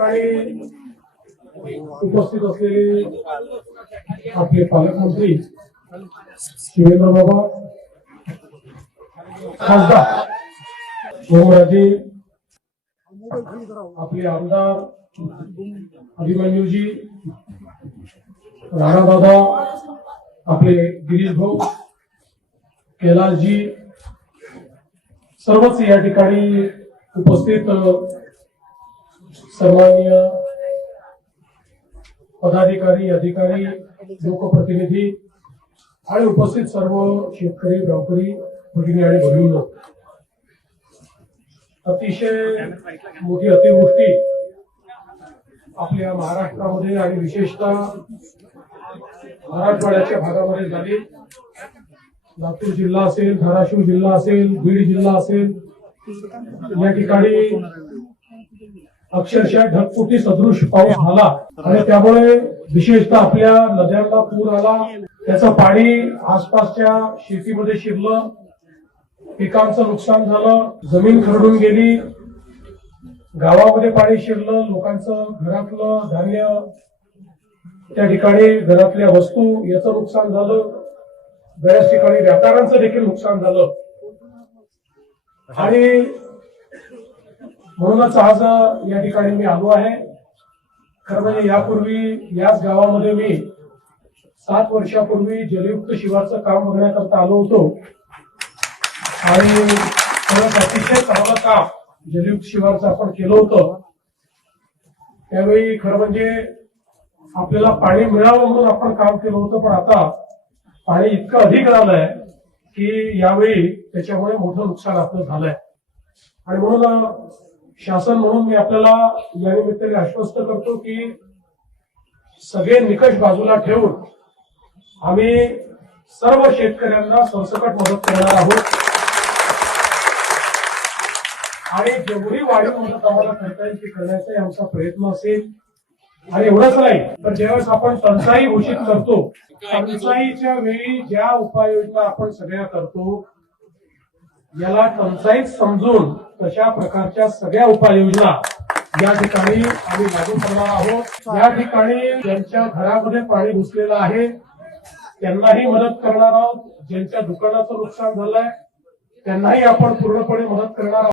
ठिकाणी उपस्थित असलेले आपले पालकमंत्री शिवेंद्र बाबा खासदार ओमराजे आपले आमदार अभिमन्यूजी राणादादा आपले गिरीश भाऊ कैलासजी सर्वच या ठिकाणी उपस्थित अ, सन्माननीय पदाधिकारी अधिकारी लोकप्रतिनिधी आणि उपस्थित सर्व शेतकरी गावकरी भगिनी आणि भगिनी अतिशय मोठी अतिवृष्टी आपल्या महाराष्ट्रामध्ये आणि विशेषतः मराठवाड्याच्या भागामध्ये झाली. लातूर जिल्हा असेल धाराशिव जिल्हा असेल बीड जिल्हा असेल या ठिकाणी अक्षरशः ढगफुटी सदृश पाऊस झाला. आणि त्यामुळे विशेषतः आपल्या नद्यांना पूर आला. त्याचं पाणी आसपासच्या शेतीमध्ये शिरलं. पिकांचं नुकसान झालं. जमीन खरडून गेली. गावामध्ये पाणी शिरलं. लोकांचं घरातलं धान्य त्या ठिकाणी घरातल्या वस्तू याचं नुकसान झालं. बऱ्याच ठिकाणी व्यापाऱ्यांचं देखील नुकसान झालं. आणि म्हणूनच आज या ठिकाणी मी आलो आहे. खरं म्हणजे यापूर्वी याच गावामध्ये मी सात वर्षापूर्वी जलयुक्त शिवारचं काम बघण्याकरता आलो होतो. आणि खरंच अतिशय चांगलं काम जलयुक्त शिवारचं आपण केलं होतं. त्यावेळी खरं म्हणजे आपल्याला पाणी मिळावं म्हणून आपण काम केलं होतं पण आता पाणी इतकं अधिक झालंय की यावेळी त्याच्यामुळे मोठं नुकसान आपलं झालंय. आणि म्हणून शासन म्हणून मी आपल्याला या निमित्ताने आश्वस्त करतो की सगळे निकष बाजूला ठेवून आम्ही सर्व शेतकऱ्यांना संसकट मदत करणार आहोत. आणि जेवढी वाढीव मदत आम्हाला करता येईल ती करण्याचा आमचा प्रयत्न असेल. आणि एवढंच नाही तर ज्यावेळेस आपण टंचाई घोषित करतो टंचाईच्या वेळी ज्या उपाययोजना आपण सगळ्या करतो याला टंचाईत समजून तशा प्रकारच्या सगळ्या उपाययोजना या ठिकाणी आम्ही लागू करणार आहोत. या ठिकाणी ज्यांच्या घरामध्ये पाणी घुसलेलं आहे त्यांनाही मदत करणार आहोत. ज्यांच्या दुकानाचं नुकसान झालंय त्यांनाही आपण पूर्णपणे मदत करणार आहोत.